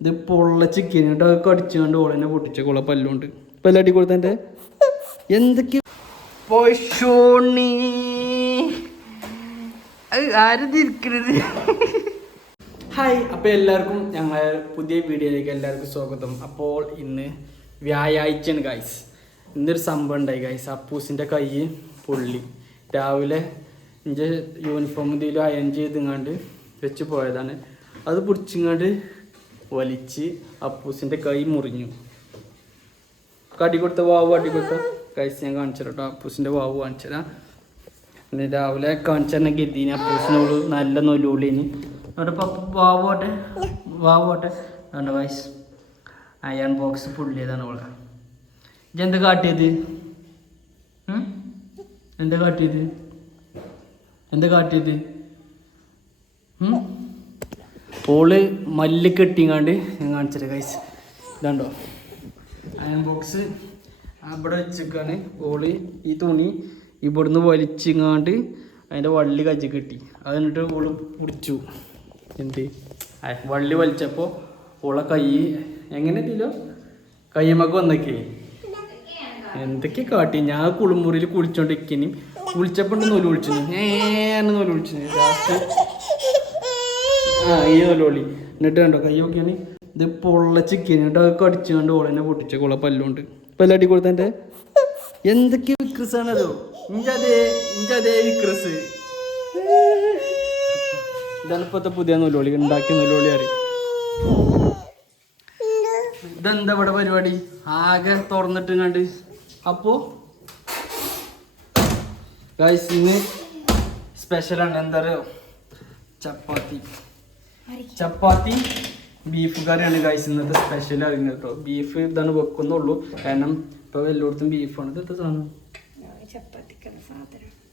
ഇത് പൊള്ള ചിക്കൻ കേട്ടോ, അതൊക്കെ അടിച്ചുകൊണ്ട് ഓളെന്നെ പൊട്ടിച്ചോളെ പല്ലുകൊണ്ട് പല്ലടി കൊടുത്തേ എന്തൊക്കെ ആരും തിരിക്കരുത്. ഹായ്, അപ്പോൾ എല്ലാവർക്കും ഞങ്ങൾ പുതിയ വീഡിയോയിലേക്ക് എല്ലാവർക്കും സ്വാഗതം. അപ്പോൾ ഇന്ന് വ്യാഴാഴ്ചയാണ് ഗൈസ്. ഇന്നൊരു സംഭവം ഉണ്ടായി ഗൈസ്. അപ്പൂസിൻ്റെ കൈ പൊള്ളി. രാവിലെ എൻ്റെ യൂണിഫോം എന്തെങ്കിലും അയൺ ചെയ്തിങ്ങാണ്ട് വെച്ച് പോയതാണ്. അത് പിടിച്ചിങ്ങാണ്ട് വലിച്ച് അപ്പൂസിൻ്റെ കൈ മുറിഞ്ഞു. കാട്ടിക്കൊടുത്ത വാവ് കാട്ടിക്കൊടുത്ത ഗൈസ് ഞാൻ കാണിച്ചു കേട്ടോ. അപ്പൂസിൻ്റെ വാവ് കാണിച്ചു തരാം. രാവിലെ കാണിച്ചു ഗതിന് അപ്പൂസിനോട് നല്ല നൊലുള്ളിന് അവിടെ വാവോട്ടെ അതുകൊണ്ട് വയസ്സ് അയൺ ബോക്സ് പുള്ളിയതാണ് അവളെ. ഇതെന്താ കാട്ടിയത്? എന്താ കാട്ടിയത്? ഓള് മല്ല് കെട്ടിങ്ങാണ്ട് ഞാൻ കാണിച്ചത് ഗൈസ്. ഇതാണ്ടോ അയൺ ബോക്സ് അവിടെ വെച്ചിക്കാണ്. ഓള് ഈ തുണി ഇവിടുന്ന് വലിച്ചിങ്ങാണ്ട് അതിൻ്റെ വള്ളി കജ്ജി കെട്ടി. അത് എന്നിട്ട് ഓള് പിടിച്ചു. എന്ത് വള്ളി വലിച്ചപ്പോൾ ഓളെ കൈ എങ്ങനെ എത്തില്ലോ കയ്യമ്മക്ക് വന്നൊക്കെ എന്തൊക്കെ കാട്ടി. ഞാൻ കുളിമുറിയിൽ കുളിച്ചോണ്ടിരിക്കും. കുളിച്ചപ്പോൾ നൂല് വിളിച്ചു നൂല് വിളിച്ചു ലാസ്റ്റ് ഈ നൂലോളി. എന്നിട്ട് കണ്ടോ കൈ നോക്കിയാണ് ഇത് പൊള്ള ചിക്കൻ കേട്ടോ, അതൊക്കെ അടിച്ചുകൊണ്ട് ഓളെന്നെ പൊട്ടിച്ചോളെ പല്ലുകൊണ്ട് പല്ലടി കൊടുത്തേ എന്തൊക്കെ വിക്രസാണതോ. ഇഞ്ചതേ വിക്രസ്. ഇതാണ് ഇപ്പോഴത്തെ പുതിയ നൂലോളി, ഉണ്ടാക്കിയ നൂലോളി അറിയും. ഇതെന്താ ഇവിടെ പരിപാടി? ആകെ തുറന്നിട്ട് കണ്ട്. അപ്പോ ഗൈസ് ഇന്ന് സ്പെഷ്യലാണ്. എന്താ പറയുക, ചപ്പാത്തി ബീഫ് കറിയാണ് ഗൈസ് ഇന്നത്തെ സ്പെഷ്യൽ അറിയുന്നത് കേട്ടോ. ബീഫ് ഇതാണ് വെക്കുന്നുള്ളൂ, കാരണം ഇപ്പൊ എല്ലായിടത്തും ബീഫാണ്. ഇതെത്ര സാധനം?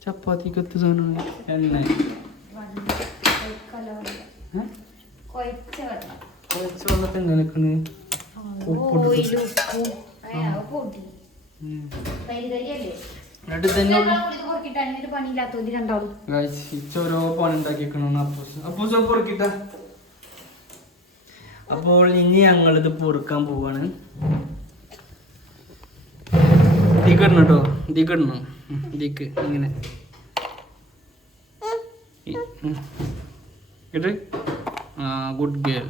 ചപ്പാത്തിക്കത്തെ സാധനമാണ് എണ്ണ വെള്ളത്തെ എങ്ങനെയൊക്കെയാണ് ഓരോ പണി ഉണ്ടാക്കിക്കണ അപ്പൂസ് പൊറുക്കിട്ട. അപ്പോൾ ഇനി ഞങ്ങളിത് പൊറുക്കാൻ പോവാണ്. ഇതിക്കിടണം കേട്ടോ, ഇതിക്കിടണം. ഇതിക്ക് ഇങ്ങനെ ഇട്ട് ഗുഡ് ഗേൾ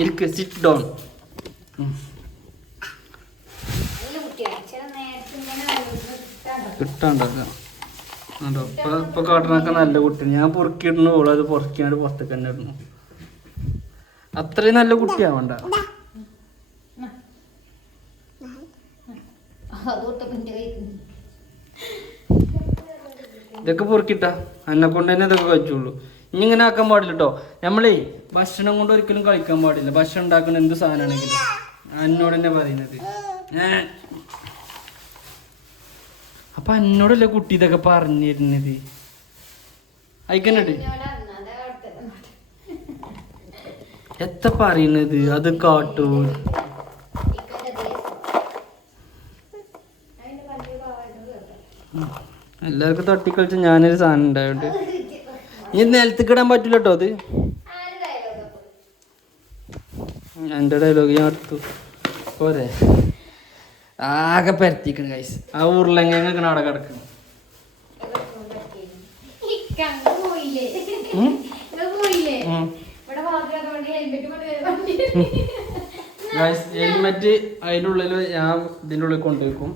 ഇരിക്ക്, സിറ്റ് ഡൗൺ. കിട്ടാണ്ടല്ലോ ഇപ്പൊ കാട്ടണൊക്കെ നല്ല കുട്ടിയാണ്. ഞാൻ പൊറുക്കിയിടുന്നു, ഓളത് പൊറുക്കിയാണ്ട് പുറത്തേക്ക് തന്നെ ഇടുന്നു. അത്രയും നല്ല കുട്ടിയാവണ്ട. ഇതൊക്കെ പൊറുക്കിട്ടാ എന്നെ കൊണ്ട് തന്നെ ഇതൊക്കെ കഴിച്ചുള്ളൂ. ഇനി ഇങ്ങനെ ആക്കാൻ പാടില്ല കേട്ടോ. നമ്മളേ ഭക്ഷണം കൊണ്ട് ഒരിക്കലും കഴിക്കാൻ പാടില്ല. ഭക്ഷണം ഉണ്ടാക്കുന്ന എന്ത് സാധനമാണെങ്കിലും എന്നോട് തന്നെ പറയുന്നത്. അപ്പൊ എന്നോടല്ലേ കുട്ടി ഇതൊക്കെ പറഞ്ഞിരുന്നത്? അയക്കണേ എത്ര പറയുന്നത് അത് കാട്ടൂ. എല്ലാവർക്കും തട്ടിക്കളിച്ച ഞാനൊരു സാധനം ഉണ്ടായോണ്ട് ഇനി നിലത്തേക്ക് ഇടാൻ പറ്റില്ല കേട്ടോ. അത് എൻ്റെ ഡയലോഗ് ഞാൻ എടുത്തു പോരെ. ആകെ പരത്തിക്കണം ഗൈസ്. ആ ഉരുളങ്ങ അവിടെ കിടക്കണം. ഹെൽമെറ്റ് അതിനുള്ളിൽ ഞാൻ ഇതിൻ്റെ ഉള്ളിൽ കൊണ്ടുവയ്ക്കും.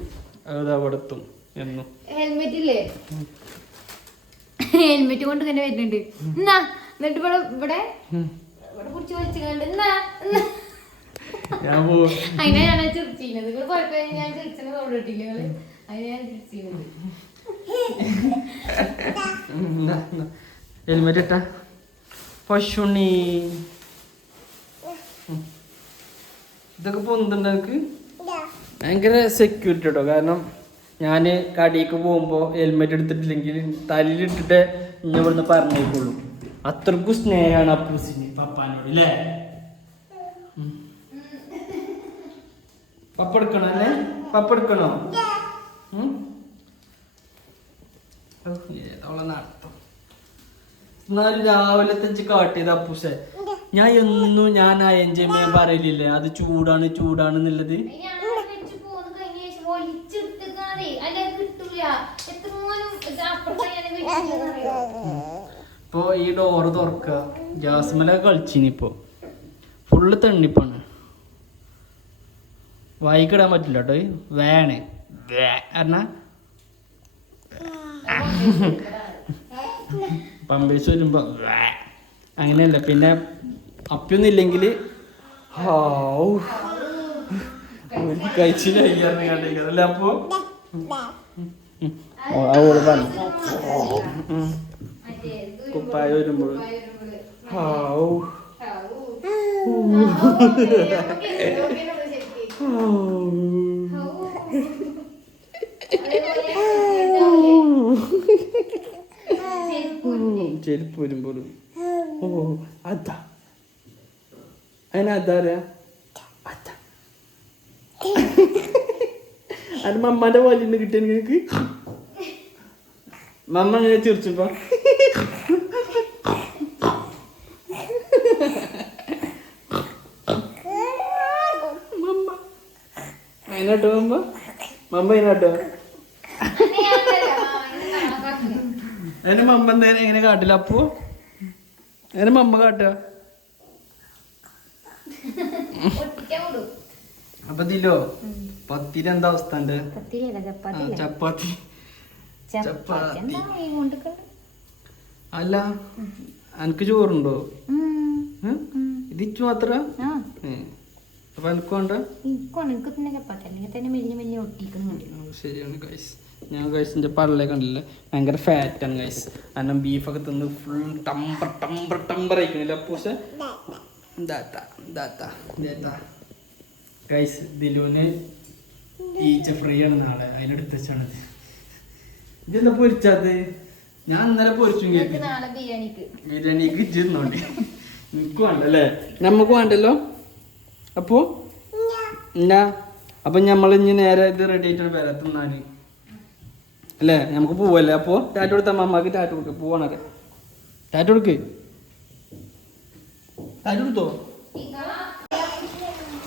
അത് അവിടെ എത്തും എന്നും. ഹെൽമെറ്റ് ഇല്ലേ, ഹെൽമെറ്റ് കൊണ്ട് തന്നെ വരുന്നുണ്ട്. എന്നാ എന്നിട്ട് ഇവിടെ ഇവിടെ ഇവിടെ കുറിച്ച് വലിച്ചുകൊണ്ട് അതിനെ ഞാൻ ചിരിച്ചിരുന്നത്. നിങ്ങൾ കുഴപ്പമില്ല, ഞാൻ ചിരിച്ചത് തോന്നിട്ടില്ല. അതിനെ ഞാൻ ചിരിച്ചിരുന്നത്. ഹെൽമെറ്റ് ഇട്ടാ പശുണി ഇതൊക്കെ പൊന്തുണ്ട് എനിക്ക് ഭയങ്കര സെക്യൂരിറ്റി കേട്ടോ. കാരണം ഞാൻ കടിക്ക് പോകുമ്പോൾ ഹെൽമെറ്റ് എടുത്തിട്ടില്ലെങ്കിൽ തലയിലിട്ടിട്ട് ഇന്നെ ഇവിടുന്ന് പറഞ്ഞേക്കുള്ളൂ. അത്രക്കും സ്നേഹമാണ് അപ്പൂസിന് പപ്പാനോട് അല്ലേ? പപ്പ എടുക്കണോ അല്ലേ? പപ്പ എടുക്കണോ? എന്നാലും രാവിലെ തെച്ച് കാട്ടിയത് അപ്പൂസെ ഞാൻ എന്നും ഞാൻ എൻജോയ് പറയലില്ലേ അത് ചൂടാണ് ചൂടാണെന്നുള്ളത്. ഇപ്പൊ ഈ ഡോറ് തുറക്കുക ഗ്യാസ്മലൊക്കെ കളിച്ചിനിപ്പോ ഫുള്ള് തണ്ണിപ്പാണ്. വായിക്കിടാൻ പറ്റില്ല കേട്ടോ വേണേ പറഞ്ഞ പമ്പേഴ്സ് വരുമ്പോ അങ്ങനെയല്ല. പിന്നെ അപ്പിയൊന്നും ഇല്ലെങ്കിൽ കഴിച്ചില്ല കണ്ടേക്കല്ലേ. അപ്പൊ അവള് പറഞ്ഞു കുപ്പായ വരുമ്പോൾ ചെരുപ്പ് വരുമ്പോഴും അതാ അതിനതാരാ അതാ അത് മമ്മാന്റെ വലിന്ന് കിട്ടിയ നിനക്ക്. മമ്മ അങ്ങനെ ചിരിച്ചപ്പോ മമ്മ അതിനാട്ടോ മമ്മ അതിനാട്ടോ അതിന് മമ്മ എന്തേലും എങ്ങനെ കാട്ടില്ല. അപ്പോ അതിന് മമ്മ കാട്ടുക. അപ്പൊ ഇതിലോ പത്തിരി എന്താ അവസ്ഥ? ചപ്പാത്തി ചപ്പാത്തി അല്ല എനിക്ക് ചോറുണ്ടോ? ഇതിച്ചു മാത്ര അപ്പൊ എനിക്ക് വേണ്ട. ശരിയാണ് ഗൈസ്. ഞാൻ ഗൈസിന്റെ പള്ളേ കണ്ടില്ല ഭയങ്കര ഫാറ്റാണ് ഗൈസ്. കാരണം ബീഫൊക്കെ തിന്ന് ഫുൾ ടമ്പർ ആയിക്കണില്ല. പൂസ ഗൈസ് ദിലുവിന് ഈച്ച ഫ്രീ ആണ് നാളെ. അതിനെടുത്ത് വെച്ചാണത്. ഇതെന്താ പൊരിച്ചത്? ഞാൻ ഇന്നലെ പൊരിച്ചു ബിരിയാണിക്ക് ഇച്ചിരുന്നോണ്ട് എനിക്ക് വേണ്ടല്ലേ നമുക്ക് വേണ്ടല്ലോ. അപ്പോ അപ്പൊ ഞമ്മളിഞ്ഞ് നേരെ ഇത് റെഡി ആയിട്ടാണ് വരാ തിന്നാന് അല്ലേ? നമുക്ക് പോവല്ലേ? അപ്പോ ടാറ്റ കൊടുത്ത അമ്മക്ക് ടാറ്റ കൊടുക്ക. പോവാണേ ടാറ്റ കൊടുക്ക്. ടാറ്റ കൊടുത്തോ?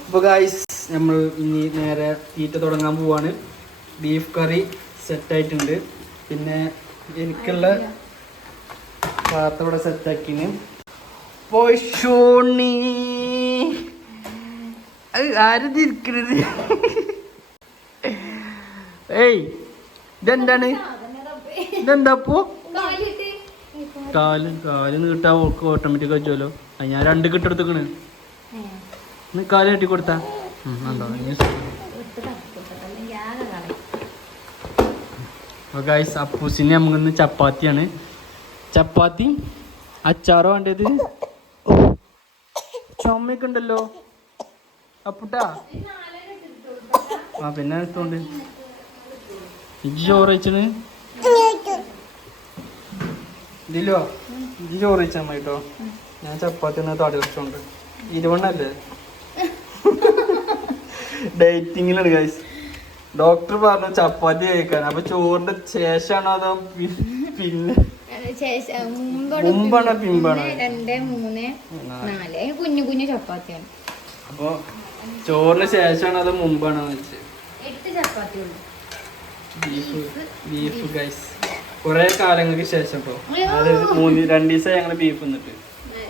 അപ്പോൾ ഗായ്സ് നമ്മൾ ഇനി നേരെ തീറ്റ തുടങ്ങാൻ പോവാണ്. ബീഫ് കറി സെറ്റായിട്ടുണ്ട്. പിന്നെ എനിക്കുള്ള പാത്രം ഇവിടെ സെറ്റാക്കിന്. പോഷോണി ആരും തിരിക്കരുത്. ഏയ് ഇതെന്താണ്? ഇതെന്താ അപ്പോ? കാല് നീട്ടാ ഓട്ടോമാറ്റിക് വെച്ചോലോ. അത് ഞാൻ 2 കെട്ടെടുത്തേക്കണ്. കാല് കെട്ടി കൊടുത്താ ഗൈസ്. അപ്പൂസിന് നമുക്കിന്ന് ചപ്പാത്തിയാണ്. ചപ്പാത്തി അച്ചാറോ വേണ്ടത്? ചുമയൊക്കെ ഉണ്ടല്ലോ അപ്പുട്ടാ. ആ പിന്നെ എടുത്തോണ്ട് ഇജ്ജ് ചോറ് വെച്ചാണ് ഇതിലോ. ഇജ്ജ് ചോറ് വെച്ചാൽ മതി കേട്ടോ. ഞാൻ ചപ്പാത്തി ഒന്ന് തടി വെച്ചോണ്ട് 20 ഡേറ്റിങ്ങിലാണ് ഗൈസ്. ഡോക്ടർ പറഞ്ഞു ചപ്പാത്തി കഴിക്കാൻ. അപ്പൊ ചോറിന്റെ ശേഷമാണോ അതോ പിന്നെ മുമ്പാണോ പിമ്പാണോ? 2, 3, 4 കുഞ്ഞു കുഞ്ഞു ചപ്പാത്തിയാണ്. അപ്പൊ ചോറിന് ശേഷമാണോ അതോ മുമ്പാണോ വെച്ച്? 8 ചപ്പാത്തിയുള്ളൂ. ബീഫ് ഗൈസ് കൊറേ കാലങ്ങൾക്ക് ശേഷം കേട്ടോ. അതായത് 2 ദിവസമായി ഞങ്ങള് ബീഫ് തിന്നിട്ട്.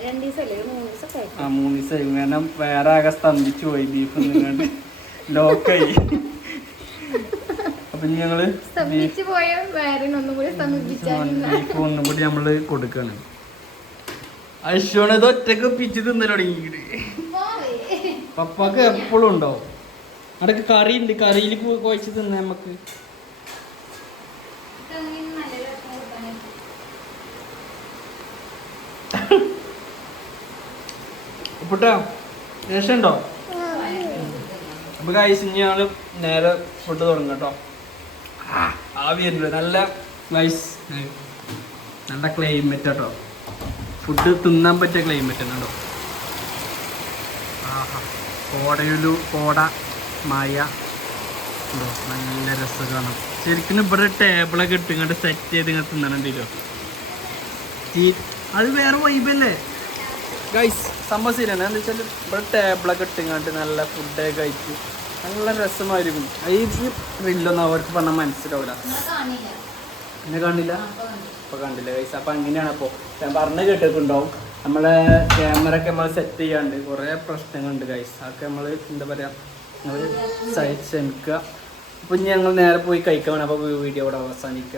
2 ദിവസമല്ലേ? 3 ദിവസമൊക്കെ. 3 ദിവസമായി. കാരണം വേറെ ആകെ സ്തംഭിച്ചു പോയി ബീഫ് നിന്നാണ്ട് ലോക്കായി. അപ്പൊ ഞങ്ങള് ബീഫ് ഒന്നും കൂടി നമ്മള് കൊടുക്കാണ്. അശ്വണത് ഒറ്റക്ക് പിച്ച് തിന്നൽ തുടങ്ങിയിട്ട് പപ്പാക്ക് എപ്പോഴും ഉണ്ടാവും. അടക്ക് കറി ഉണ്ട്. കറിയിൽ കുഴച്ച് തിന്ന നമുക്ക്. ഉപ്പിട്ടാ രസം ഉണ്ടോ? അപ്പൊ ഗൈസ് ഞങ്ങള് നേരെ ഫുഡ് തുടങ്ങും കേട്ടോ. ആവി വരുന്നുണ്ട്. നല്ല ഗൈസ് നല്ല ക്ലൈമറ്റ് കേട്ടോ. ഫുഡ് തിന്നാൻ പറ്റിയ ക്ലൈമറ്റ് തന്നെ കേട്ടോ. കോട മഴ ഉണ്ടോ? നല്ല രസം കാണാം. ശരിക്കും ഇവിടെ ടേബിളൊക്കെ ഇട്ട് ഇങ്ങോട്ട് സെറ്റ് ചെയ്ത് ഇങ്ങനെ തിന്നണുണ്ടല്ലോ. അത് വേറെ വൈബല്ലേ? ഗൈസ് സംഭവം ശരിയാണ് എന്താ വെച്ചാൽ ഇവിടെ ടേബിളൊക്കെ ഇട്ടിങ്ങാണ്ട് നല്ല ഫുഡൊക്കെ കഴിച്ച് നല്ല രസമായിരിക്കും. ഇത് ത്രില്ലൊന്നും അവർക്ക് പറഞ്ഞാൽ മനസ്സിലാവില്ല. എന്നെ കാണില്ല അപ്പോൾ കണ്ടില്ല ഗൈസ്. അപ്പോൾ അങ്ങനെയാണ്. അപ്പോൾ ഞാൻ പറഞ്ഞ് കേട്ടിട്ടുണ്ടാവും നമ്മളെ ക്യാമറ ഒക്കെ നമ്മൾ സെറ്റ് ചെയ്യാണ്ട് കുറേ പ്രശ്നങ്ങളുണ്ട് ഗൈസ്. അതൊക്കെ നമ്മൾ എന്താ പറയുക നമ്മൾ ക്ഷമിക്കുക. അപ്പോൾ ഇനി ഞങ്ങൾ നേരെ പോയി കഴിക്കാൻ. അപ്പോൾ വീഡിയോ ഇവിടെ അവസാനിക്കുക.